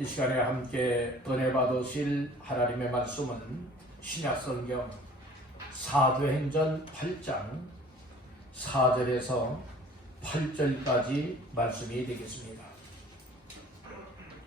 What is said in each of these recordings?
이 시간에 함께 은혜 받으실 하나님의 말씀은 신약성경 사도행전 8장 4절에서 8절까지 말씀이 되겠습니다.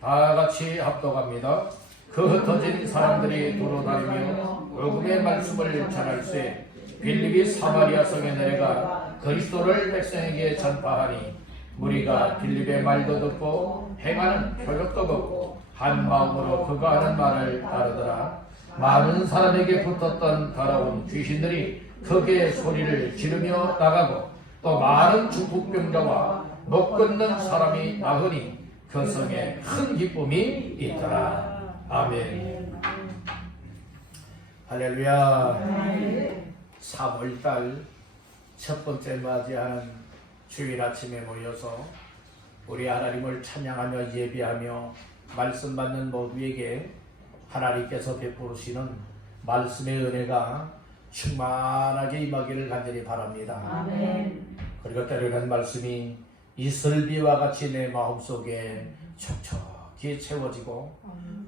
다 같이 합독합니다. 그 흩어진 사람들이 돌아다니며 복음의 말씀을 전할세 빌립이 사마리아 성에 내려가 그리스도를 백성에게 전파하니 무리가 빌립의 말도 듣고 행하는 표적도 보고 한 마음으로 그가 하는 말을 따르더라. 많은 사람에게 붙었던 더러운 귀신들이 크게 소리를 지르며 나가고 또 많은 중풍병자와 못 걷는 사람이 나으니 그 성에 큰 기쁨이 있더라. 아멘. 할렐루야. 3월달 첫 번째 맞이하는 주일 아침에 모여서 우리 하나님을 찬양하며 예배하며 말씀 받는 모두에게 하나님께서 베푸시는 말씀의 은혜가 충만하게 임하기를 간절히 바랍니다. 아멘. 그리고 때로는 말씀이 이슬비와 같이 내 마음속에 촉촉히 채워지고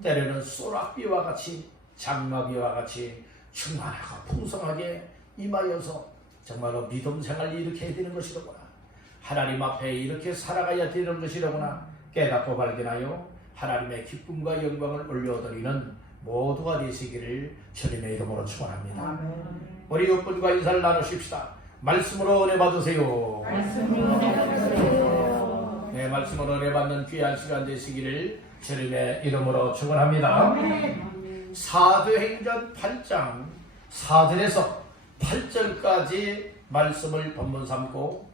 때로는 소락비와 같이 장마비와 같이 충만하고 풍성하게 임하여서 정말로 믿음 생활을 이렇게 해야 되는 것이로구나, 하나님 앞에 이렇게 살아가야 되는 것이로구나 깨닫고 발견하여 하나님의 기쁨과 영광을 올려드리는 모두가 되시기를 주님의 이름으로 축원합니다. 아멘. 우리 옆분과 인사를 나누십시다. 말씀으로 은혜 받으세요. 말씀으로 은혜 받으세요. 네, 말씀으로 은혜 받는 귀한 시간 되시기를 주님의 이름으로 축원합니다. 아멘. 사도행전 8장 4절에서 8절까지 말씀을 본문 삼고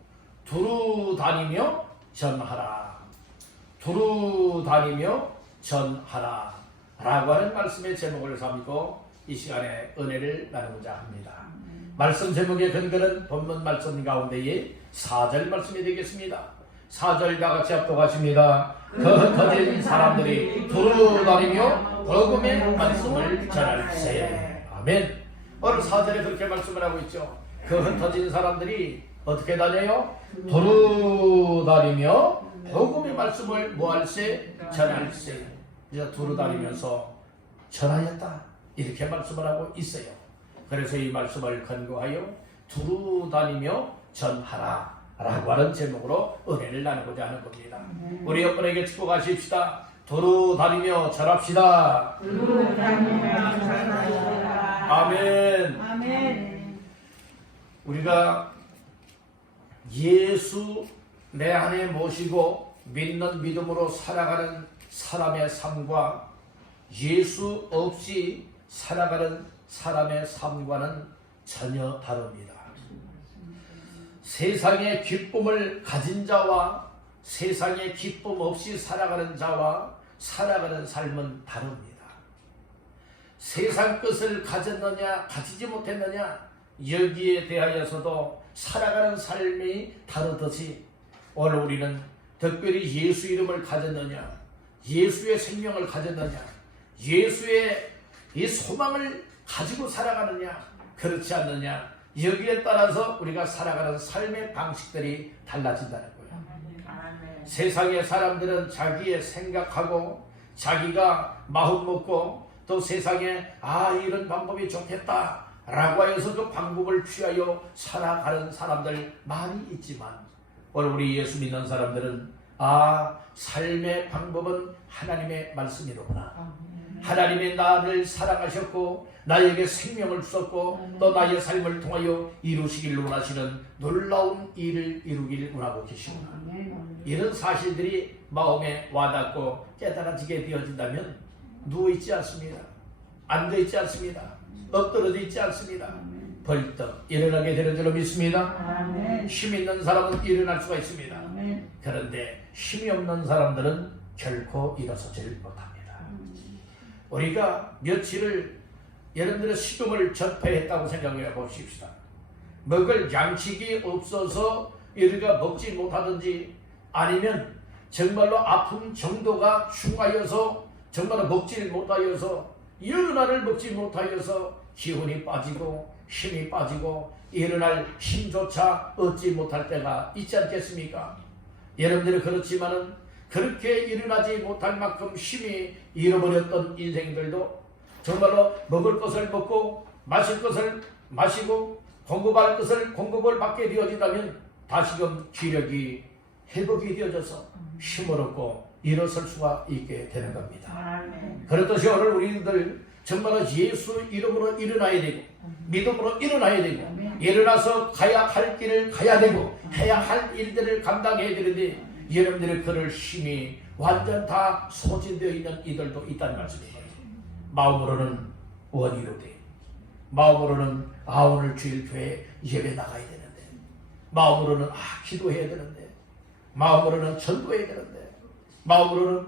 두루 다니며 전하라, 두루 다니며 전하라 라고 하는 말씀의 제목을 삼고 이 시간에 은혜를 나누고자 합니다. 말씀 제목의 근거는 본문 말씀 가운데의 4절 말씀이 되겠습니다. 4절 다 같이 합독하십니다. 그 흩어진 사람들이 두루 다니며 복음의 말씀을 전할세. 아멘. 오늘 4절에 그렇게 말씀을 하고 있죠. 그 흩어진 사람들이 어떻게 다녀요? 두루 다니며 복음의 말씀을 뭐할세? 전할세. 이제 두루 다니면서 전하였다 이렇게 말씀을 하고 있어요. 그래서 이 말씀을 근거하여 두루 다니며 전하라 라고 하는 제목으로 은혜를 나누고자 하는 겁니다. 우리 옆분에게 축복하십시다. 두루 다니며 전합시다. 두루 다니며 전하라. 아멘. 아멘. 우리가 예수 내 안에 모시고 믿는 믿음으로 살아가는 사람의 삶과 예수 없이 살아가는 사람의 삶과는 전혀 다릅니다. 세상의 기쁨을 가진 자와 세상의 기쁨 없이 살아가는 자와 살아가는 삶은 다릅니다. 세상 것을 가졌느냐 가지지 못했느냐 여기에 대하여서도 살아가는 삶이 다르듯이 오늘 우리는 특별히 예수 이름을 가졌느냐, 예수의 생명을 가졌느냐, 예수의 이 소망을 가지고 살아가느냐 그렇지 않느냐 여기에 따라서 우리가 살아가는 삶의 방식들이 달라진다는 거예요. 아멘. 세상의 사람들은 자기의 생각하고 자기가 마음 먹고 또 세상에 이런 방법이 좋겠다 라고 해서 그 방법을 취하여 살아가는 사람들 많이 있지만 오늘 우리 예수 믿는 사람들은 삶의 방법은 하나님의 말씀이로구나. 하나님이 나를 사랑하셨고 나에게 생명을 주셨고 또 나의 삶을 통하여 이루시길 원하시는 놀라운 일을 이루길 원하고 계시구나. 이런 사실들이 마음에 와닿고 깨달아지게 되어진다면 누워있지 않습니다. 앉아있지 않습니다. 엎드러져 있지 않습니다. 벌떡 일어나게 되는 줄로 믿습니다. 힘 있는 사람은 일어날 수가 있습니다. 그런데 힘이 없는 사람들은 결코 일어서질 못합니다. 우리가 며칠을 여러분들의 식음을 전폐했다고 생각해 보십시다. 먹을 양식이 없어서 우리가 먹지 못하든지 아니면 정말로 아픈 정도가 중하여서 정말로 먹지 못하여서 여러 날을 먹지 못하여서 기운이 빠지고 힘이 빠지고 일어날 힘조차 얻지 못할 때가 있지 않겠습니까? 여러분들은 그렇지만은 그렇게 일어나지 못할 만큼 힘이 잃어버렸던 인생들도 정말로 먹을 것을 먹고 마실 것을 마시고 공급할 것을 공급을 받게 되어진다면 다시금 기력이 회복이 되어져서 힘을 얻고 일어설 수가 있게 되는 겁니다. 아멘. 그렇듯이 오늘 우리들 정말로 예수 이름으로 일어나야 되고 믿음으로 일어나야 되고 일어나서 가야 할 길을 가야 되고 해야 할 일들을 감당해야 되는데 여러분들의 그럴 힘이 완전 다 소진되어 있는 이들도 있다는 말씀이에요. 마음으로는 원의로 돼. 마음으로는 오늘 주일 교회 예배 나가야 되는데 마음으로는 기도해야 되는데 마음으로는 전도해야 되는데 마음으로는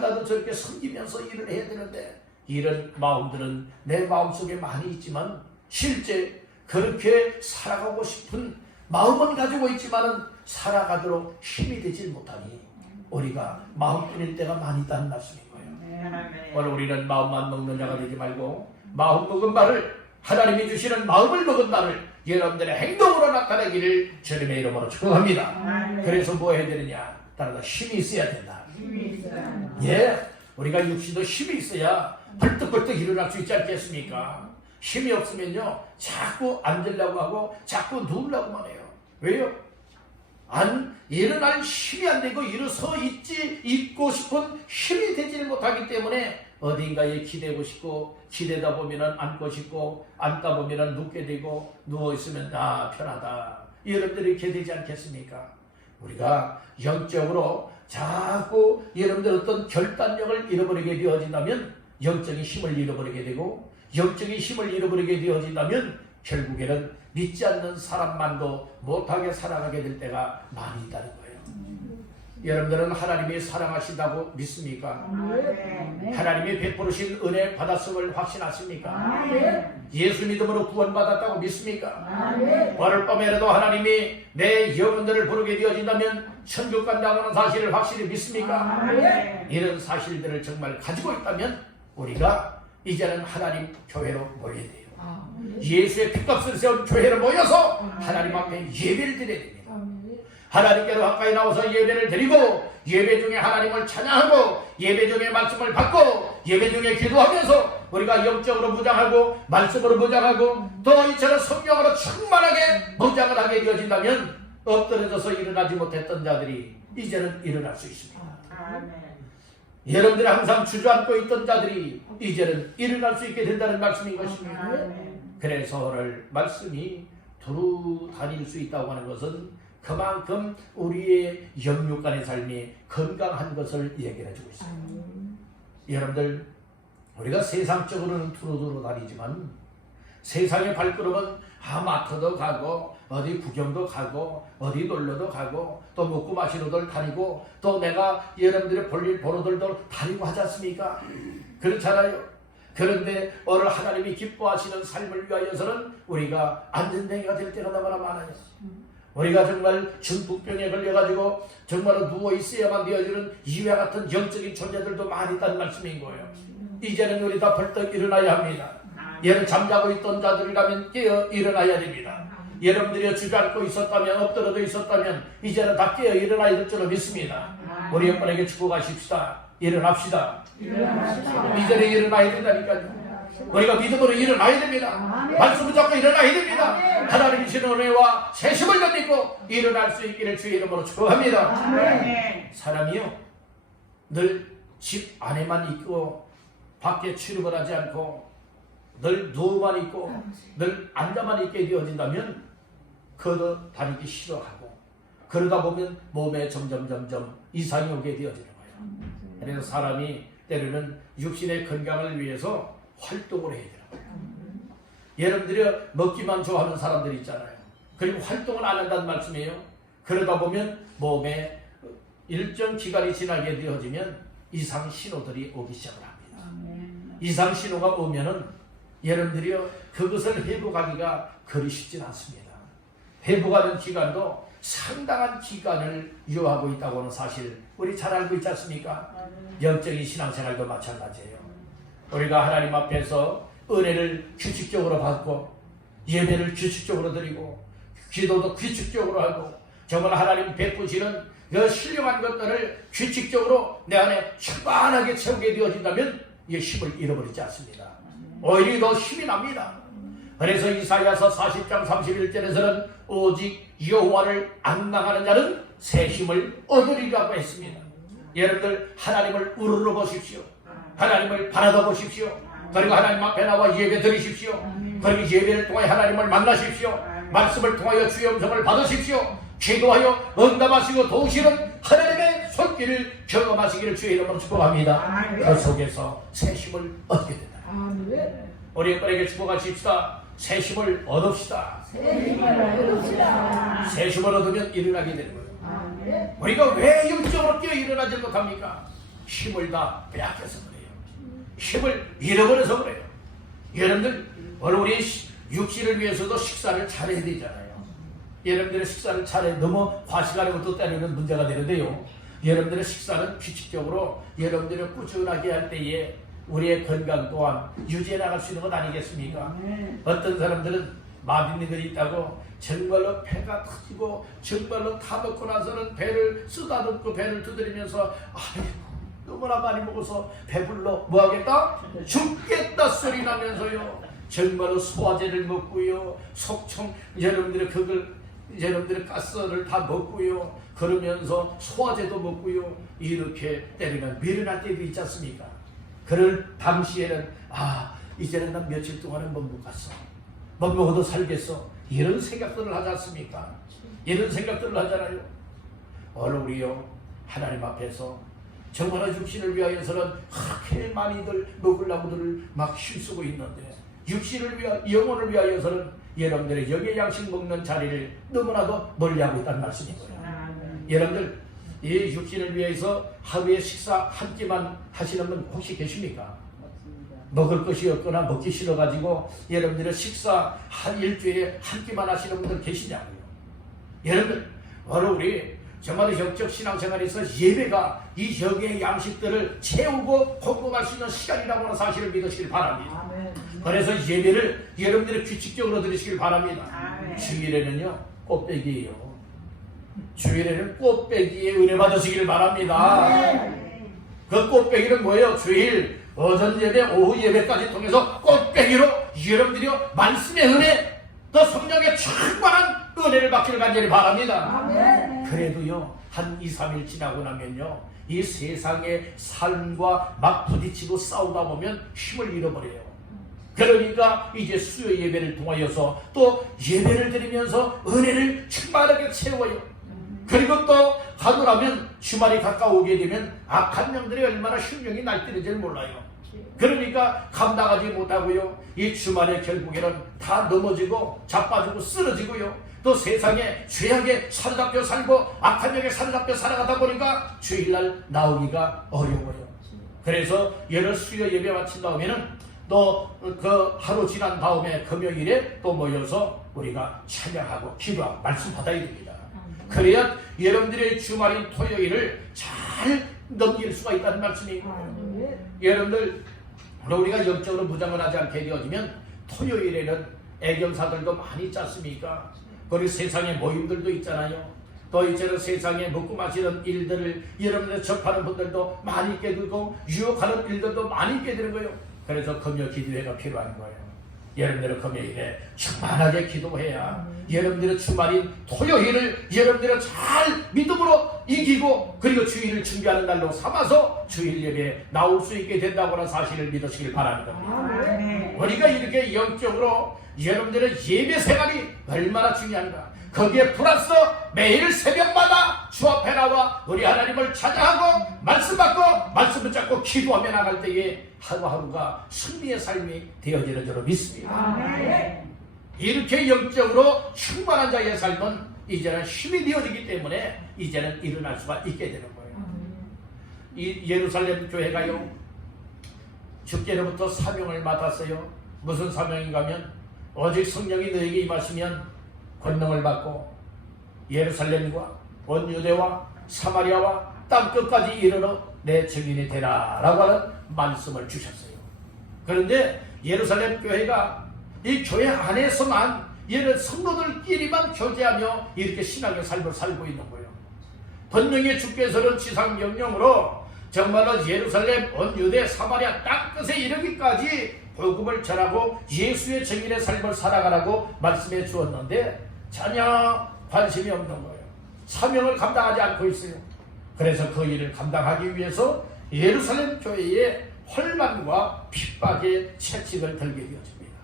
나도 저렇게 섬기면서 일을 해야 되는데 이런 마음들은 내 마음속에 많이 있지만 실제 그렇게 살아가고 싶은 마음은 가지고 있지만은 살아가도록 힘이 되질 못하니 우리가 마음 끊일 때가 많이 있다는 말씀인 거예요. 아멘. 오늘 우리는 마음만 먹는 자가 되지 말고 마음 먹은 바를 하나님이 주시는 마음을 먹은 바를 여러분들의 행동으로 나타내기를 주님의 이름으로 축복합니다. 아멘. 그래서 뭐 해야 되느냐? 따라서 힘이 있어야 된다. 힘이 있어요. 우리가 육신도 힘이 있어야 벌떡벌떡 일어날 수 있지 않겠습니까? 힘이 없으면요 자꾸 앉으려고 하고 자꾸 누우려고만 해요. 왜요? 일어날 힘이 안 되고 일어서 있고 싶은 힘이 되지를 못하기 때문에 어딘가에 기대고 싶고 기대다 보면은 앉고 싶고 앉다 보면은 눕게 되고 누워있으면 편하다. 여러분들이 이렇게 되지 않겠습니까? 우리가 영적으로 자꾸 여러분들 어떤 결단력을 잃어버리게 되어진다면 영적인 힘을 잃어버리게 되고 영적인 힘을 잃어버리게 되어진다면 결국에는 믿지 않는 사람만도 못하게 살아가게 될 때가 많이 있다는 거예요. 여러분들은 하나님이 사랑하신다고 믿습니까? 아멘. 하나님이 베푸르신 은혜 받았음을 확신하십니까? 아멘. 예수 믿음으로 구원받았다고 믿습니까? 아멘. 오늘 밤에라도 하나님이 내 영혼들을 부르게 되어진다면 천국 간다는 사실을 확실히 믿습니까? 아멘. 이런 사실들을 정말 가지고 있다면 우리가 이제는 하나님 교회로 모여야 돼요. 예수의 피값을 세운 교회로 모여서 하나님 앞에 예배를 드려야 됩니다. 하나님께로 가까이 나와서 예배를 드리고 예배 중에 하나님을 찬양하고 예배 중에 말씀을 받고 예배 중에 기도하면서 우리가 영적으로 무장하고 말씀으로 무장하고 또 이처럼 성령으로 충만하게 무장을 하게 되어진다면 엎드려져서 일어나지 못했던 자들이 이제는 일어날 수 있습니다. 아멘. 여러분들이 항상 주저앉고 있던 자들이 이제는 일어날 수 있게 된다는 말씀인 것입니다. 아멘. 그래서 오늘 말씀이 두루 다닐 수 있다고 하는 것은 그만큼 우리의 영육간의 삶이 건강한 것을 얘기해 주고 있습니다. 여러분들 우리가 세상적으로는 두루두루 다니지만 세상의 발걸음은 마트도 가고 어디 구경도 가고 어디 놀러도 가고 또 먹고 마시러들 다니고 또 내가 여러분들의 볼일 보러들도 다니고 하지 않습니까? 그렇잖아요. 그런데 오늘 하나님이 기뻐하시는 삶을 위하여서는 우리가 안전뱅이가 될 때가 너무나 많아요. 우리가 정말 중풍병에 걸려가지고 정말로 누워있어야만 되어지는 이와 같은 영적인 존재들도 많이 있다는 말씀인 거예요. 이제는 우리 다 벌떡 일어나야 합니다. 얘는 잠자고 있던 자들이라면 깨어 일어나야 됩니다. 여러분들이 주저앉고 있었다면 엎드려져 있었다면 이제는 다 깨어 일어나야 될 줄로 믿습니다. 우리 옆분에게 축복하십시다. 일어납시다. 이제는 일어나야 된다니까요. 우리가 믿음으로 일어나야 됩니다. 말씀 붙잡고 일어나야 됩니다. 하나님이 주시는 은혜와 세심을 덧입고 일어날 수 있기를 주의 이름으로 축복합니다. 아멘. 사람이요 늘 집 안에만 있고 밖에 출입을 하지 않고 늘 누워만 있고 늘 앉아만 있게 되어진다면 걸어 다니기 싫어하고 그러다 보면 몸에 점점 이상이 오게 되어지는 거예요. 그래서 사람이 때로는 육신의 건강을 위해서 활동을 해야 되는 거예요. 여러분들이 먹기만 좋아하는 사람들이 있잖아요. 그리고 활동을 안 한다는 말씀이에요. 그러다 보면 몸에 일정 기간이 지나게 되어지면 이상 신호들이 오기 시작을 합니다. 이상 신호가 오면은 여러분들이요 그것을 회복하기가 그리 쉽진 않습니다. 회복하는 기간도 상당한 기간을 요하고 있다고 하는 사실 우리 잘 알고 있지 않습니까? 영적인 신앙생활도 마찬가지예요. 우리가 하나님 앞에서 은혜를 규칙적으로 받고 예배를 규칙적으로 드리고 기도도 규칙적으로 하고 정말 하나님 베푸시는 그 신령한 것들을 규칙적으로 내 안에 충만하게 채우게 되어진다면 이 힘을 잃어버리지 않습니다. 오히려 더 힘이 납니다. 그래서 이사야서 40장 31절에서는 오직 여호와를 앙망하는 자는 새 힘을 얻으리라고 했습니다. 여러분들 하나님을 우러러 보십시오. 하나님을 바라다 보십시오. 그리고 하나님 앞에 나와 예배 드리십시오. 그리고 예배를 통해 하나님을 만나십시오. 말씀을 통하여 주의 음성을 받으십시오. 기도하여 응답하시고 도우시는 하나님의 손길을 경험하시기를 주의 이름으로 축복합니다. 그 속에서 새 힘을 얻게 된다. 우리 여러분에게 축복하십시다. 새 힘을 얻읍시다. 새 힘을 얻으면 일어나게 되는 거예요. 우리가 왜 영적으로 뛰어 일어나지 못합니까? 힘을 다 빼앗겨서 그래요. 힘을 잃어버려서 그래요. 여러분들 오늘 우리 육신을 위해서도 식사를 잘해야 되잖아요. 여러분들의 식사를 잘해 너무 과식하는 것도 때로는 문제가 되는데요. 여러분들의 식사는 규칙적으로 여러분들을 꾸준하게 할 때에 우리의 건강 또한 유지해 나갈 수 있는 것 아니겠습니까? 어떤 사람들은 마비님들이 있다고 정말로 배가 터지고 정말로 다 먹고 나서는 배를 쓰다듬고 배를 두드리면서 아이고 너무나 많이 먹어서 배불러 뭐하겠다? 죽겠다 소리 나면서요 정말로 소화제를 먹고요 속청 여러분들의 가스를 다 먹고요 그러면서 소화제도 먹고요 이렇게 때리면 미련할 때도 있지 않습니까? 그럴 당시에는 이제는 난 며칠 동안은 못 먹었어 못 먹어도 살겠어 이런 생각들을 하지 않습니까? 이런 생각들을 하잖아요. 오늘 우리요 하나님 앞에서 정말 육신을 위하여서는 그렇게 많이들 먹으려고들 막 힘쓰고 있는데 육신을 위하 영혼을 위하여서는 여러분들의 영의 양식 먹는 자리를 너무나도 멀리하고 있다는 말씀인 거예요. 여러분들 이 육신을 위해서 하루에 식사 한 끼만 하시는 분 혹시 계십니까? 먹을 것이 없거나 먹기 싫어가지고 여러분들의 식사 한 일주일에 한 끼만 하시는 분들 계시냐고요. 여러분들 오늘 우리 정말 영적 신앙생활에서 예배가 이 영의 양식들을 채우고 공급할 수 있는 시간이라고 하는 사실을 믿으시길 바랍니다. 그래서 예배를 여러분들이 규칙적으로 드리시길 바랍니다. 주일에는요 꽃배기예요. 주일에는 꽃배기에 은혜 받으시길 바랍니다. 그 꽃배기는 뭐예요? 주일 오전 예배, 오후 예배까지 통해서 꽃배기로 여러분들이요 말씀의 은혜, 또 성령의 충만한 은혜를 받기를 간절히 바랍니다. 그래도요 한 2, 3일 지나고 나면요 이 세상의 삶과 막 부딪히고 싸우다 보면 힘을 잃어버려요. 그러니까 이제 수요 예배를 통하여서 또 예배를 드리면서 은혜를 충만하게 채워요. 그리고 또 하루라면 주말이 가까우게 되면 악한 영들이 얼마나 흉령이 날뛰는지를 몰라요. 그러니까 감당하지 못하고요 이 주말에 결국에는 다 넘어지고 자빠지고 쓰러지고요 또 세상에 죄악에 사로잡혀 살고 악한 영에 사로잡혀 살아가다 보니까 주일날 나오기가 어려워요. 그래서 예를 수요 예배 마친 다음에는 또 그 하루 지난 다음에 금요일에 또 모여서 우리가 찬양하고 기도하고 말씀 받아야 됩니다. 그래야 여러분들의 주말인 토요일을 잘 넘길 수가 있다는 말씀이에요. 여러분들 우리가 영적으로 무장을 하지 않게 되어지면 토요일에는 애경사들도 많이 있지 않습니까? 그리고 세상에 모임들도 있잖아요. 또 이제는 세상에 먹고 마시는 일들을 여러분들 접하는 분들도 많이 있게 되고 유혹하는 일들도 많이 있게 되는 거예요. 그래서 금요 기도회가 필요한 거예요. 여러분들은 금요일에 충만하게 기도해야 여러분들의 주말인 토요일을 여러분들은 잘 믿음으로 이기고 그리고 주일을 준비하는 날로 삼아서 주일 예배에 나올 수 있게 된다고 하는 사실을 믿으시길 바라는 겁니다. 우리가 이렇게 영적으로 여러분들의 예배 생활이 얼마나 중요한가. 거기에 플러스 매일 새벽마다 주 앞에 나와 우리 하나님을 찾아하고 말씀 받고 말씀 붙잡고 기도하며 나갈 때에 하루하루가 승리의 삶이 되어지는 줄로 믿습니다. 이렇게 영적으로 충만한 자의 삶은 이제는 힘이 되어지기 때문에 이제는 일어날 수가 있게 되는 거예요. 이 예루살렘 교회가요 주께로부터 사명을 맡았어요. 무슨 사명인가 하면 오직 성령이 너에게 임하시면 권능을 받고 예루살렘과 온 유대와 사마리아와 땅끝까지 이르러 내 증인이 되라 라고 하는 말씀을 주셨어요. 그런데 예루살렘 교회가 이 교회 안에서만 얘는 성도들끼리만 교제하며 이렇게 신앙의 삶을 살고 있는 거예요. 분명히 주께서는 지상 명령으로 정말로 예루살렘, 온 유대, 사마리아 땅끝에 이르기까지 복음을 전하고 예수의 증인의 삶을 살아가라고 말씀해 주었는데 전혀 관심이 없는 거예요. 사명을 감당하지 않고 있어요. 그래서 그 일을 감당하기 위해서 예루살렘 교회에 혼란과 핍박의 채찍을 들게 되어집니다.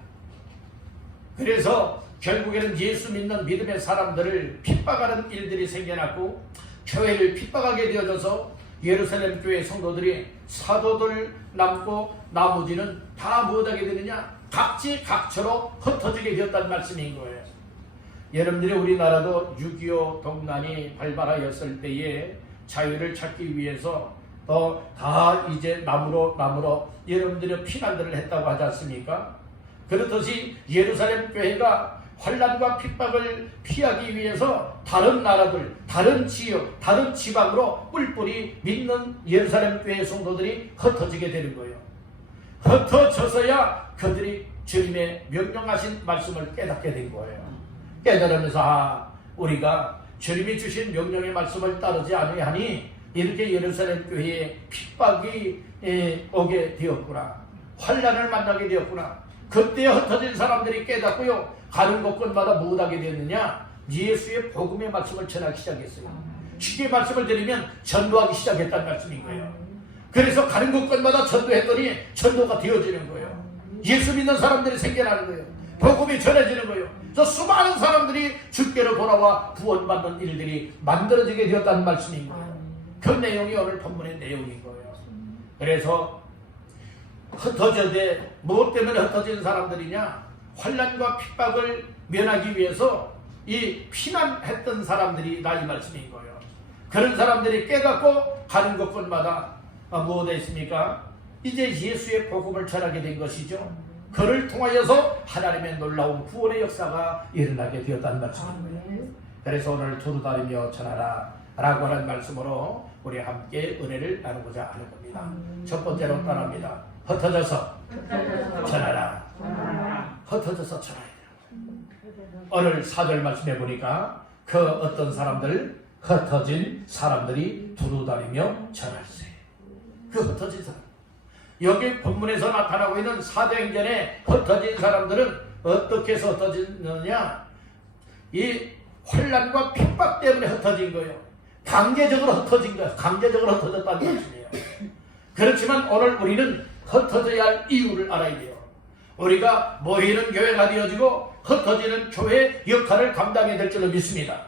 그래서 결국에는 예수 믿는 믿음의 사람들을 핍박하는 일들이 생겨났고 교회를 핍박하게 되어져서 예루살렘 교회 성도들이 사도들 남고 나머지는 다 못하게 되느냐? 각지각처로 흩어지게 되었다는 말씀인 거예요. 여러분들이 우리나라도 6.25 동란이 발발하였을 때에 자유를 찾기 위해서 다 이제 남으로 여러분들이 피난들을 했다고 하지 않습니까? 그렇듯이 예루살렘 교회가 환란과 핍박을 피하기 위해서 다른 나라들, 다른 지역, 다른 지방으로 뿔뿔이 믿는 예루살렘 교회 성도들이 흩어지게 되는 거예요. 흩어져서야 그들이 주님의 명령하신 말씀을 깨닫게 된 거예요. 깨달으면서 우리가 주님이 주신 명령의 말씀을 따르지 아니하니 이렇게 예루살렘 교회에 핍박이 오게 되었구나. 환란을 만나게 되었구나. 그때 흩어진 사람들이 깨닫고요. 가는 곳곳마다 무엇하게 되었느냐? 예수의 복음의 말씀을 전하기 시작했어요. 쉽게 말씀을 드리면 전도하기 시작했다는 말씀인 거예요. 그래서 가는 곳곳마다 전도했더니 전도가 되어지는 거예요. 예수 믿는 사람들이 생겨나는 거예요. 복음이 전해지는 거예요. 저 수많은 사람들이 주께로 돌아와 구원받는 일들이 만들어지게 되었다는 말씀인 거예요. 그 내용이 오늘 본문의 내용인 거예요. 그래서 흩어져대 무엇 때문에 흩어진 사람들이냐? 환란과 핍박을 면하기 위해서 이 피난했던 사람들이다 이 말씀인 거예요. 그런 사람들이 깨닫고 가는 곳곳마다 무엇 했습니까? 이제 예수의 복음을 전하게 된 것이죠. 그를 통하여서 하나님의 놀라운 구원의 역사가 일어나게 되었다는 말씀입니다. 그래서 오늘 두루다니며 전하라 라고 하는 말씀으로 우리 함께 은혜를 나누고자 하는 겁니다. 첫 번째로 따라합니다. 흩어져서 전하라. 흩어져서 전하야 돼요. 오늘 4절 말씀해 보니까 그 어떤 사람들, 흩어진 사람들이 두루다니며 전할세. 그 흩어진 사람. 여기 본문에서 나타나고 있는 사도행전에 흩어진 사람들은 어떻게 해서 흩어지느냐? 이 환란과 핍박 때문에 흩어진 거예요. 강제적으로 흩어진 거예요. 강제적으로 흩어졌다는 말씀이에요. 그렇지만 오늘 우리는 흩어져야 할 이유를 알아야 돼요. 우리가 모이는 교회가 되어지고 흩어지는 교회의 역할을 감당해야 될 줄로 믿습니다.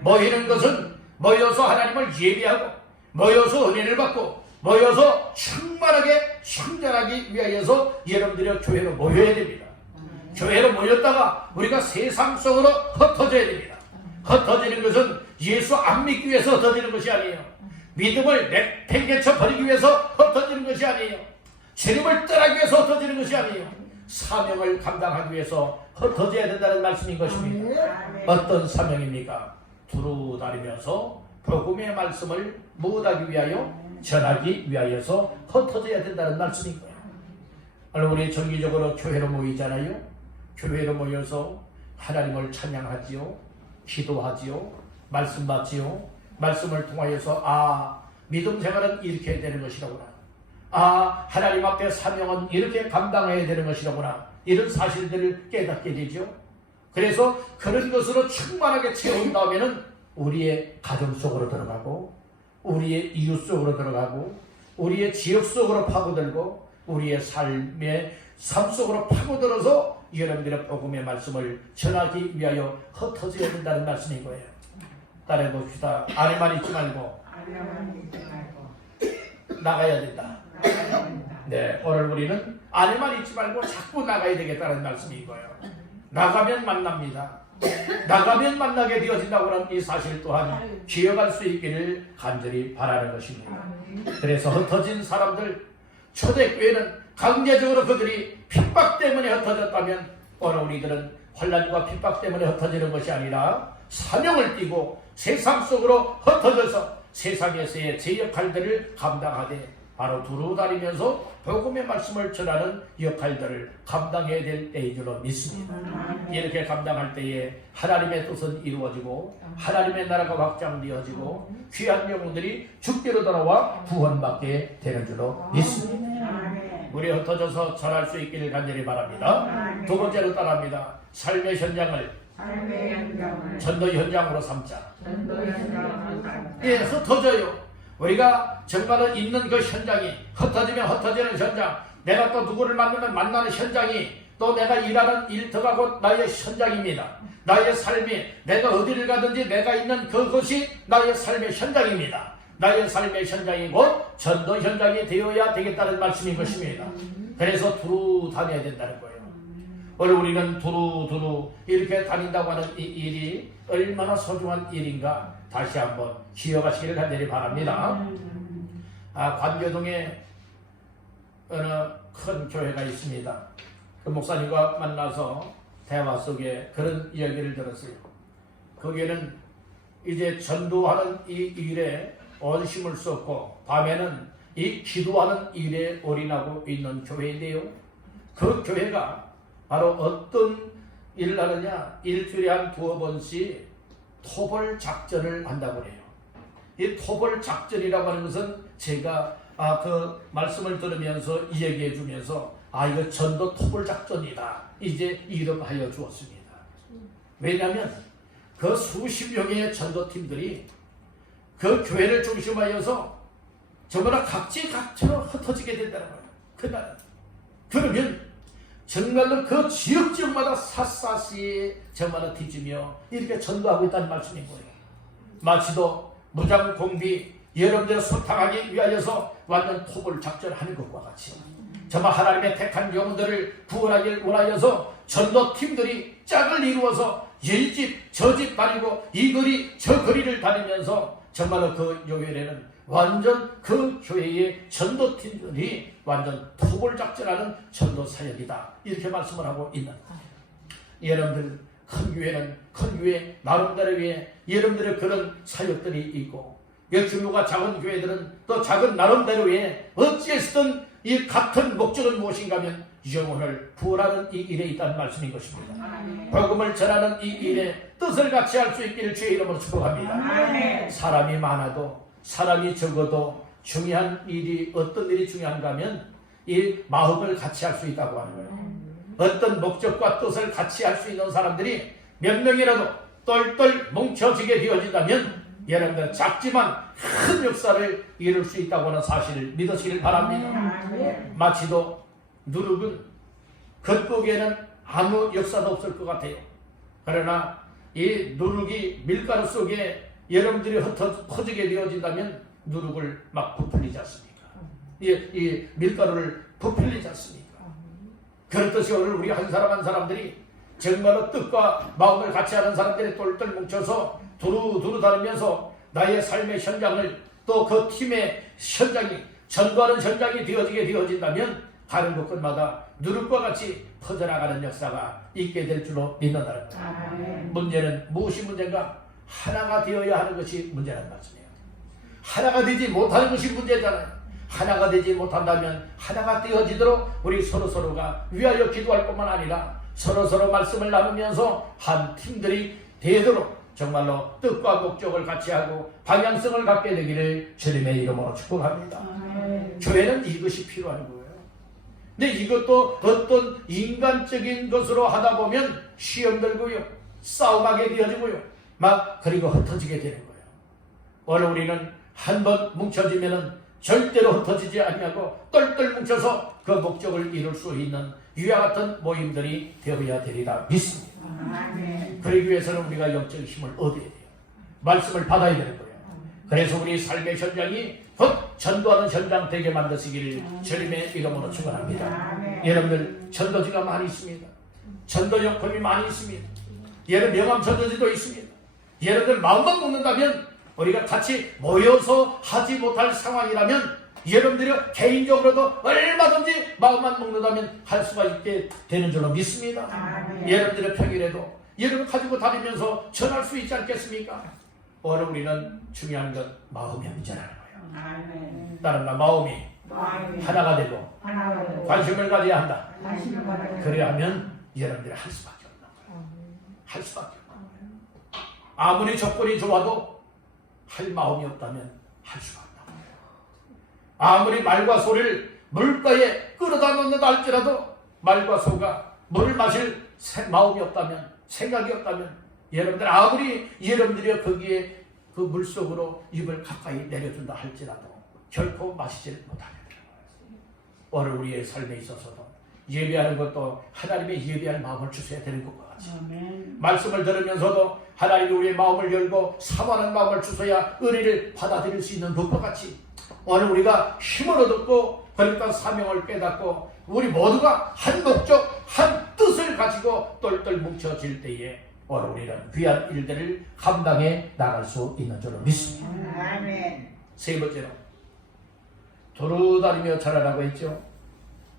모이는 것은 모여서 하나님을 예배하고 모여서 은혜를 받고 모여서 충만하게 성장하기 위하여서 여러분들이 교회로 모여야 됩니다. 교회로 모였다가 우리가 세상 속으로 흩어져야 됩니다. 흩어지는 것은 예수 안 믿기 위해서 흩어지는 것이 아니에요. 믿음을 내팽개쳐 버리기 위해서 흩어지는 것이 아니에요. 주님을 떠나기 위해서 흩어지는 것이 아니에요. 사명을 감당하기 위해서 흩어져야 된다는 말씀인 것입니다. 어떤 사명입니까? 두루다니면서 복음의 말씀을 모으기 위하여 전하기 위하여서 흩어져야 된다는 말씀인 거예요. 오늘 우리 정기적으로 교회로 모이잖아요. 교회로 모여서 하나님을 찬양하지요. 기도하지요. 말씀 받지요. 말씀을 통하여서 믿음 생활은 이렇게 해야 되는 것이라구나. 하나님 앞에 사명은 이렇게 감당해야 되는 것이라구나. 이런 사실들을 깨닫게 되죠. 그래서 그런 것으로 충만하게 채운 다음에는 우리의 가정 속으로 들어가고 우리의 이웃 속으로 들어가고 우리의 지역 속으로 파고들고 우리의 삶의 삶 속으로 파고들어서 여러분들의 복음의 말씀을 전하기 위하여 흩어져야 된다는 말씀인 거예요. 따라해 봅시다. 안에만 있지 말고 나가야 된다. 네, 오늘 우리는 안에만 있지 말고 자꾸 나가야 되겠다는 말씀인 거예요. 나가면 만납니다. 나가면 만나게 되어진다고 하는 이 사실 또한 기억할 수 있기를 간절히 바라는 것입니다. 그래서 흩어진 사람들, 초대교회는 강제적으로 그들이 핍박 때문에 흩어졌다면 오늘 우리들은 환란과 핍박 때문에 흩어지는 것이 아니라 사명을 띠고 세상 속으로 흩어져서 세상에서의 제 역할들을 감당하되 바로 두루 다니면서 복음의 말씀을 전하는 역할들을 감당해야 될 때인 줄로 믿습니다. 이렇게 감당할 때에 하나님의 뜻은 이루어지고 하나님의 나라가 확장되어지고 귀한 영혼들이 죽게로 돌아와 구원받게 되는 줄로 믿습니다. 우리 흩어져서 전할 수 있기를 간절히 바랍니다. 두 번째로 따라합니다. 삶의 현장을 전도 현장으로 삼자. 예, 흩어져요. 우리가 정말로 있는 그 현장이 흩어지면 흩어지는 현장, 내가 또 누구를 만나면 만나는 현장이 또 내가 일하는 일터가 나의 현장입니다. 나의 삶이 내가 어디를 가든지 내가 있는 그것이 나의 삶의 현장입니다. 나의 삶의 현장이 곧 전도 현장이 되어야 되겠다는 말씀인 것입니다. 그래서 두루 다녀야 된다는 거예요. 오늘 우리는 두루 이렇게 다닌다고 하는 이 일이 얼마나 소중한 일인가 다시 한번 기억하시기를 간절히 바랍니다. 관교동에 어느 큰 교회가 있습니다. 그 목사님과 만나서 대화 속에 그런 이야기를 들었어요. 거기에는 이제 전도하는 이 일에 온심을 쏟고 밤에는 이 기도하는 일에 올인하고 있는 교회인데요. 그 교회가 바로 어떤 일을 하느냐, 일주일에 한 2번씩 토벌 작전을 한다고 해요. 이 토벌 작전이라고 하는 것은 제가 그 말씀을 들으면서 이야기해 주면서 이거 전도 토벌 작전이다 이제 이름하여 주었습니다. 왜냐하면 그 수십 명의 전도팀들이 그 교회를 중심하여서 정말 각지각처로 흩어지게 된다는 거예요. 그날 그러면 정말로 그 지역마다 샅샅이 정말로 뒤지며 이렇게 전도하고 있다는 말씀인 거예요. 마치도 무장공비 여러분들을 소탕하기 위하여서 완전 토벌 작전하는 것과 같이 정말 하나님의 택한 영혼들을 구원하길 원하여서 전도팀들이 짝을 이루어서 이 집 저 집 다니고 이 거리 저 거리를 다니면서 정말로 그 교회에는 완전 그 교회의 전도팀들이 완전 토벌 작전하는 전도 사역이다 이렇게 말씀을 하고 있는 거예요. 여러분들 큰 교회는 큰 교회 나름대로의 여러분들의 그런 사역들이 있고 규모가 작은 교회들은 또 작은 나름대로의 어찌했든 이 같은 목적은 무엇인가 하면 영혼을 구원하는 이 일에 있다는 말씀인 것입니다. 복음을 전하는 이 일에 뜻을 같이 할 수 있기를 주의 이름으로 축복합니다. 사람이 많아도 사람이 적어도 중요한 일이 어떤 일이 중요한가 하면 이 마음을 같이 할 수 있다고 하는 거예요. 어떤 목적과 뜻을 같이 할 수 있는 사람들이 몇 명이라도 똘똘 뭉쳐지게 되어진다면 여러분들 작지만 큰 역사를 이룰 수 있다고 하는 사실을 믿으시길 바랍니다. 마치도 누룩은 겉보기에는 아무 역사도 없을 것 같아요. 그러나 이 누룩이 밀가루 속에 여러분들이 흩어지게 되어진다면 누룩을 막 부풀리지 않습니까? 이 밀가루를 부풀리지 않습니까? 그렇듯이 오늘 우리 한 사람 한 사람들이 정말로 뜻과 마음을 같이 하는 사람들이 똘똘 뭉쳐서 두루 다니면서 나의 삶의 현장을 또 그 팀의 현장이 전도하는 현장이 되어지게 되어진다면 다른 곳마다 누룩과 같이 퍼져나가는 역사가 있게 될 줄로 믿는다는 거예요. 문제는 무엇이 문제인가? 하나가 되어야 하는 것이 문제라는 말씀이에요. 하나가 되지 못하는 것이 문제잖아요. 하나가 되지 못한다면 하나가 되어지도록 우리 서로가 위하여 기도할 뿐만 아니라 서로 말씀을 나누면서 한 팀들이 되도록 정말로 뜻과 목적을 같이 하고 방향성을 갖게 되기를 주님의 이름으로 축복합니다. 교회는 이것이 필요한 거예요. 근데 이것도 어떤 인간적인 것으로 하다 보면 시험 들고요, 싸움하게 되어지고요, 그리고 흩어지게 되는 거예요. 오늘 우리는 한번 뭉쳐지면은 절대로 흩어지지 아니하고 똘똘 뭉쳐서 그 목적을 이룰 수 있는 위와 같은 모임들이 되어야 되리라 믿습니다. 그러기 위해서는 우리가 영적 힘을 얻어야 돼요. 말씀을 받아야 되는 거예요. 그래서 우리 삶의 현장이 곧 전도하는 현장 되게 만드시기를 주님의 이름으로 축원합니다. 여러분들 전도지가 많이 있습니다. 전도 용품이 많이 있습니다. 여러분 명함 전도지도 있습니다. 여러분들 마음만 먹는다면 우리가 같이 모여서 하지 못할 상황이라면 여러분들이 개인적으로도 얼마든지 마음만 먹는다면 할 수가 있게 되는 줄로 믿습니다. 여러분들의 평일에도 여러분 가지고 다니면서 전할 수 있지 않겠습니까? 오늘 우리는 중요한 건 마음의 문제라는 거예요. 다른 말 마음이 아멘. 하나가 되고 하나가 되고 관심을 가져야 한다. 관심을 가져야 그래야 하면 여러분들이 할 수밖에 없는 거예요. 할 수밖에 없는 거예요. 아무리 조건이 좋아도 할 마음이 없다면 할 수가 없는 거예요. 아무리 말과 소리를 물가에 끌어다 놓는다 할지라도 말과 소가 물을 마실 마음이 없다면, 생각이 없다면, 여러분들 아무리 여러분들이 거기에 그 물속으로 입을 가까이 내려준다 할지라도 결코 마시지 못하게 되는 거예요. 오늘 우리의 삶에 있어서도 예배하는 것도 하나님의 예배할 마음을 주셔야 되는 것과 같이, 아멘. 말씀을 들으면서도 하나님이 우리의 마음을 열고 사모하는 마음을 주셔야 은혜를 받아들일 수 있는 것과 같이, 오늘 우리가 힘을 얻었고 그러니까 사명을 깨닫고 우리 모두가 한 목적, 한 뜻을 가지고 똘똘 뭉쳐질 때에 오늘 우리는 귀한 일들을 감당해 나갈 수 있는 줄로 믿습니다. 아멘. 세 번째로 두루다니며 전하라고 했죠.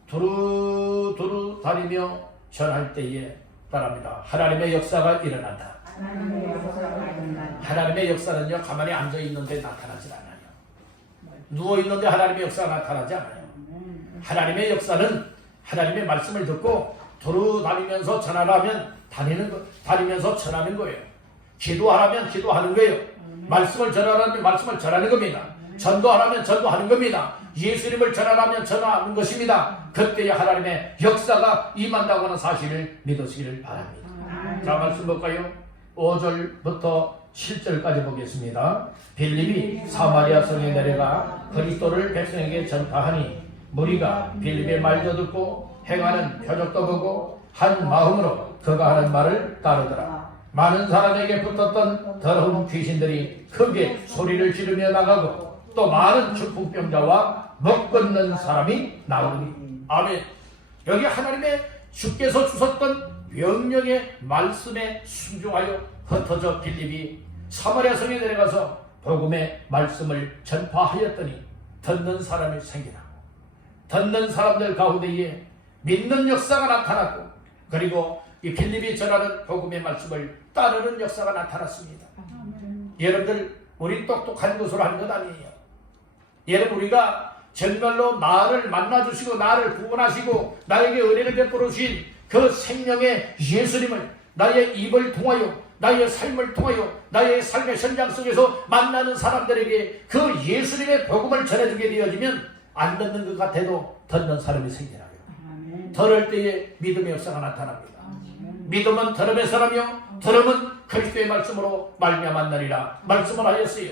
두루두루 다니며 전할 때에 따릅니다. 하나님의 역사가 일어난다. 하나님의 역사가 일어난다. 하나님의 역사는요, 가만히 앉아 있는데 나타나지 않아요. 누워 있는데 하나님의 역사가 나타나지 않아요. 하나님의 역사는 하나님의 말씀을 듣고 두루 다니면서 전하라면 다니면서 전하는 거예요. 기도하라면 기도하는 거예요. 말씀을 전하라면 말씀을 전하는 겁니다. 전도하라면 전도하는 겁니다. 예수님을 전하라면 전하는 것입니다. 그때야 하나님의 역사가 임한다고 하는 사실을 믿으시기를 바랍니다. 자, 말씀 볼까요? 5절부터 7절까지 보겠습니다. 빌립이 사마리아 성에 내려가 그리스도를 백성에게 전파하니 무리가 빌립의 말도 듣고 행하는 표적도 보고 한 마음으로 그가 하는 말을 따르더라. 많은 사람에게 붙었던 더러운 귀신들이 크게 소리를 지르며 나가고 또 많은 중풍병자와 먹걷는 사람이 나오니. 아멘. 여기 하나님의 주께서 주셨던 명령의 말씀에 순종하여 흩어져 빌립이 사마리아 성에 내려가서 복음의 말씀을 전파하였더니 듣는 사람이 생겨나고 듣는 사람들 가운데에 믿는 역사가 나타났고, 그리고 이 빌립이 전하는 복음의 말씀을 따르는 역사가 나타났습니다. 여러분들, 우리 똑똑한 것으로 하는 것 아니에요. 여러분, 우리가 정말로 나를 만나주시고 나를 구원하시고 나에게 은혜를 베풀어 주신 그 생명의 예수님을 나의 입을 통하여, 나의 삶을 통하여, 나의 삶의 현장 속에서 만나는 사람들에게 그 예수님의 복음을 전해주게 되어지면 안 듣는 것 같아도 듣는 사람이 생겨나요. 들을 때에 믿음의 역사가 나타납니다. 믿음은 들음의 사람이요 들음은 그리스도의 말씀으로 말미암았느니라 말씀을 하였어요.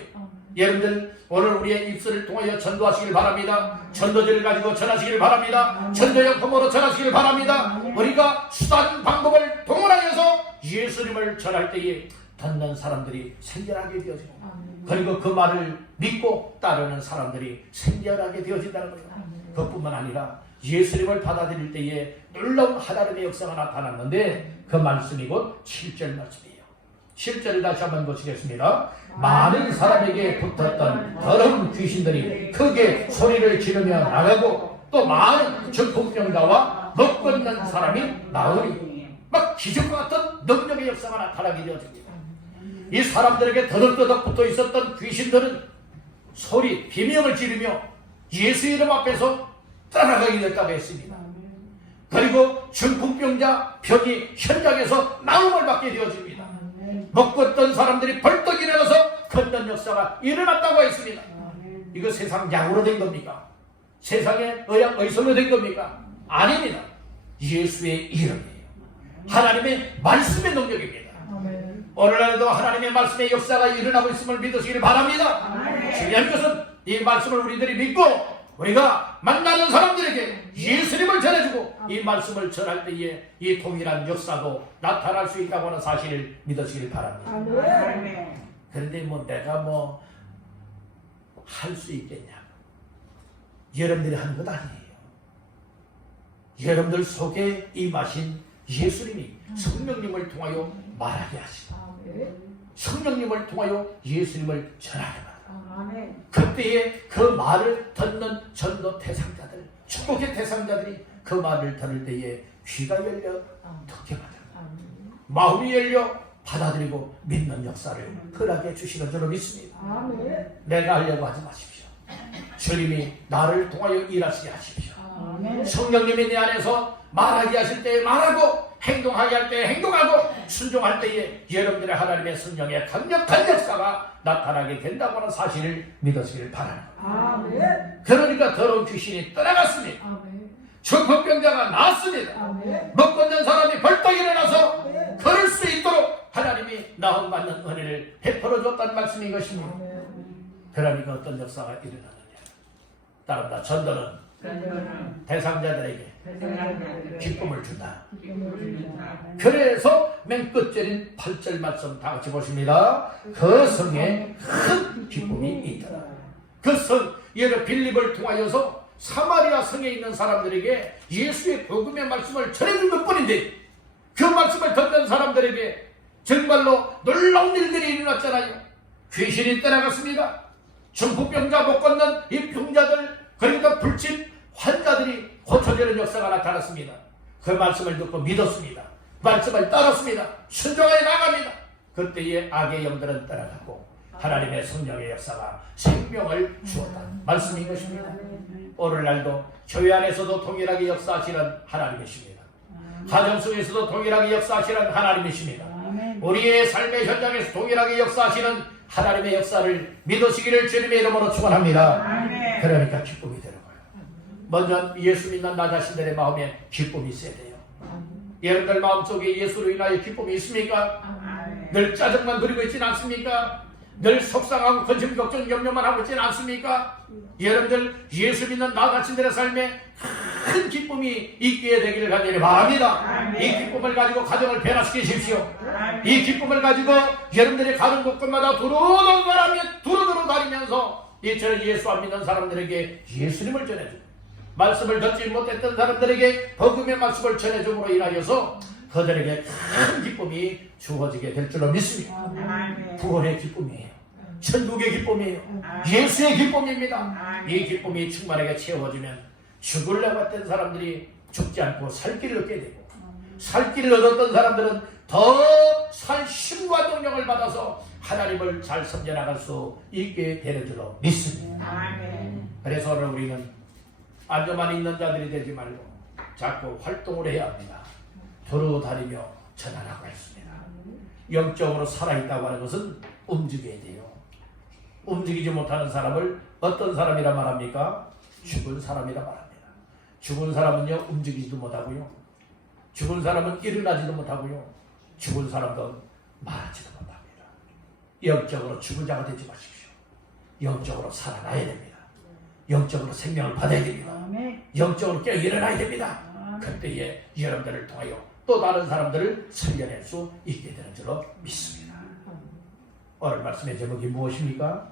여러분들, 오늘 우리의 입술을 통하여 전도하시길 바랍니다. 전도지를 가지고 전하시길 바랍니다. 전도용품으로 전하시길 바랍니다. 우리가 수단 방법을 동원하여서 예수님을 전할 때에 듣는 사람들이 생겨나게 되어지고, 그리고 그 말을 믿고 따르는 사람들이 생겨나게 되어진다는 거예요. 그뿐만 아니라 예수님을 받아들일 때에 놀라운 하나님의 역사가 나타났는데 그 말씀이 곧 7절 말씀이에요. 7절을 다시 한번 보시겠습니다. 많은 사람에게 붙었던 더러운 귀신들이 크게 소리를 지르며 나가고 또 많은 중풍병자와 먹걷는 사람이 나오니, 막 기적과 같은 능력의 역사가 나타나게 되어집니다. 이 사람들에게 더덕더덕 붙어 있었던 귀신들은 소리, 비명을 지르며 예수 이름 앞에서 떠나가게 됐다고 했습니다. 그리고 중풍병자 병이 현장에서 나음을 받게 되어집니다. 먹었던 사람들이 벌떡 일어나서 걷는 역사가 일어났다고 했습니다. 이거 세상 약으로 된 겁니까? 세상의 의학 의술로 된 겁니까? 아닙니다. 예수의 이름이에요. 하나님의 말씀의 능력입니다. 오늘날도 하나님의 말씀의 역사가 일어나고 있음을 믿으시길 바랍니다. 중요한 것은 이 말씀을 우리들이 믿고 우리가 만나는 사람들에게 예수님을 전해주고 이 말씀을 전할 때에 이 동일한 역사도 나타날 수 있다고 하는 사실을 믿으시길 바랍니다. 그런데 내가 할 수 있겠냐? 여러분들이 하는 것 아니에요. 여러분들 속에 임하신 예수님이 성령님을 통하여 말하게 하시고 성령님을 통하여 예수님을 전하게 하시고 그때에 그 말을 듣는 전도 대상자들, 축복의 대상자들이 그 말을 들을 때에 귀가 열려 듣게 받아 마음이 열려 받아들이고 믿는 역사를 허락해 주시는 줄로 믿습니다. 내가 하려고 하지 마십시오. 주님이 나를 통하여 일하시게 하십시오. 아멘. 성령님이 내 안에서 말하게 하실 때에 말하고 행동하게 할 때에 행동하고 순종할 때에 여러분들의 하나님의 성령의 강력한 역사가 나타나게 된다고 하는 사실을 믿으시길 바랍니다. 아멘. 그러니까 더러운 귀신이 떠나갔습니다. 아멘. 중풍병자가 나았습니다. 아멘. 먹고 있는 사람이 벌떡 일어나서 걸을 수 있도록 하나님이 나음받는 은혜를 베풀어 줬다는 말씀인 것입니다. 그러니까 어떤 역사가 일어나느냐. 따릅니다. 전도는 대상자들에게 기쁨을 준다. 그래서 맨 끝절인 8절 말씀 다 같이 보십니다. 그 성에 큰 기쁨이 있더라. 그 성, 예를 빌립을 통하여서 사마리아 성에 있는 사람들에게 예수의 복음의 말씀을 전해준 것뿐인데 그 말씀을 듣는 사람들에게 정말로 놀라운 일들이 일어났잖아요. 귀신이 떠나갔습니다. 중풍병자 못 걷는 이 병자들, 그러니까 불침 환자들이 고쳐지는 역사가 나타났습니다. 그 말씀을 듣고 믿었습니다. 말씀을 따랐습니다. 순종하여 나갑니다. 그때의 악의 영들은 떠나가고 하나님의 성령의 역사가 생명을 주었다 말씀인 것입니다. 오늘날도 교회 안에서도 동일하게 역사하시는 하나님이십니다. 가정 속에서도 동일하게 역사하시는 하나님이십니다. 우리의 삶의 현장에서 동일하게 역사하시는 하나님의 역사를 믿으시기를 주님의 이름으로 축원합니다. 그러니까 기쁨이 되는 거예요. 먼저 예수 믿는 나 자신들의 마음에 기쁨이 있어야 돼요. 여러분들 마음속에 예수로 인하여 기쁨이 있습니까? 늘 짜증만 부리고 있지는 않습니까? 늘 속상하고 근심 걱정 염려만 하고 있지는 않습니까? 여러분들 예수 믿는 나 자신들의 삶에 큰 기쁨이 있게 되기를 간절히 바랍니다. 이 기쁨을 가지고 가정을 변화시키십시오. 이 기쁨을 가지고 여러분들이 가는 곳곳마다 두루두루 다니면서 이처럼 예수 안 믿는 사람들에게 예수님을 전해주고 말씀을 듣지 못했던 사람들에게 복음의 말씀을 전해줌으로 인하여서 그들에게 큰 기쁨이 주어지게 될 줄로 믿습니다. 구원의 기쁨이에요. 천국의 기쁨이에요. 예수의 기쁨입니다. 이 기쁨이 충만하게 채워지면 죽으려고 했던 사람들이 죽지 않고 살 길을 얻게 되고 살 길을 얻었던 사람들은 더 살 힘과 동력을 받아서 하나님을 잘 섬겨나갈 수 있게 되는 줄로 믿습니다. 그래서 오늘 우리는 앉아만 있는 자들이 되지 말고 자꾸 활동을 해야 합니다. 돌아다니며 전하라고 했습니다. 영적으로 살아있다고 하는 것은 움직여야 돼요. 움직이지 못하는 사람을 어떤 사람이라 말합니까? 죽은 사람이라 말합니다. 죽은 사람은요 움직이지도 못하고요. 죽은 사람은 일어나지도 못하고요. 죽은 사람도 말하지도 못합니다. 영적으로 죽은 자가 되지 마십시오. 영적으로 살아나야 됩니다. 영적으로 생명을 받아야 됩니다. 영적으로 깨어 일어나야 됩니다. 그때에 여러분들을 통하여 또 다른 사람들을 살려낼 수 있게 되는 줄로 믿습니다. 오늘 말씀의 제목이 무엇입니까?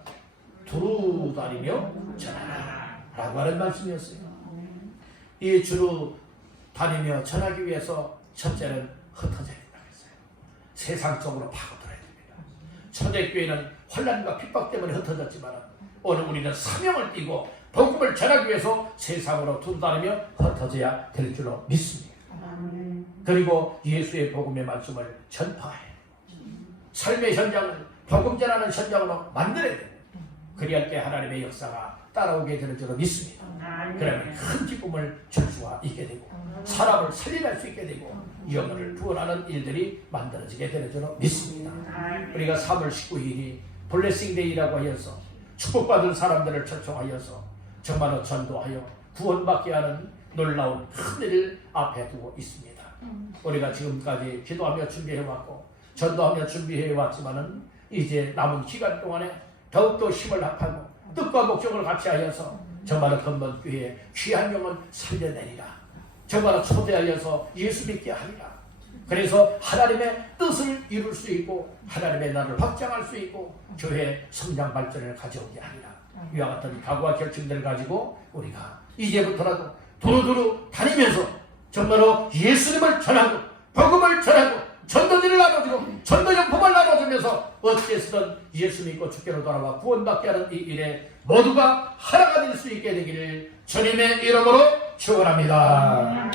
두루 다니며 전하라 라고 하는 말씀이었어요. 이 주로 다니며 전하기 위해서 첫째는 흩어져야 된다고 했어요. 세상적으로 파고들어야 됩니다. 초대교회는 혼란과 핍박 때문에 흩어졌지만 오늘 우리는 사명을 띠고 복음을 전하기 위해서 세상으로 두루 다니며 흩어져야 될 줄로 믿습니다. 그리고 예수의 복음의 말씀을 전파해야 돼요. 삶의 현장을 복음 전하는 현장으로 만들어야 돼요. 그리할 때 하나님의 역사가 따라오게 되는 줄로 믿습니다. 그러면 큰 기쁨을 줄 수가 있게 되고 사람을 살려낼 수 있게 되고 영혼을 구원하는 일들이 만들어지게 되는 줄로 믿습니다. 우리가 3월 19일이 블레싱데이라고 하여서 축복받은 사람들을 초청하여서 정말로 전도하여 구원받게 하는 놀라운 큰 일을 앞에 두고 있습니다. 우리가 지금까지 기도하며 준비해왔고 전도하며 준비해왔지만은 이제 남은 기간 동안에 더욱더 힘을 합하고 뜻과 목적을 같이 하여서 정말로 건번교회에 귀한 영혼 살려내리라. 정말로 초대하여서 예수 믿게 하리라. 그래서 하나님의 뜻을 이룰 수 있고 하나님의 나라를 확장할 수 있고 교회 성장 발전을 가져오게 하리라. 이와 같은 각오와 결심들을 가지고 우리가 이제부터라도 두루두루 다니면서 정말로 예수님을 전하고 복음을 전하고 전도지를 나눠주고 전도용품을 나눠주면서 어찌해서든 예수 믿고 주께로 돌아와 구원받게 하는 이 일에 모두가 하나가 될 수 있게 되기를 주님의 이름으로 축원합니다.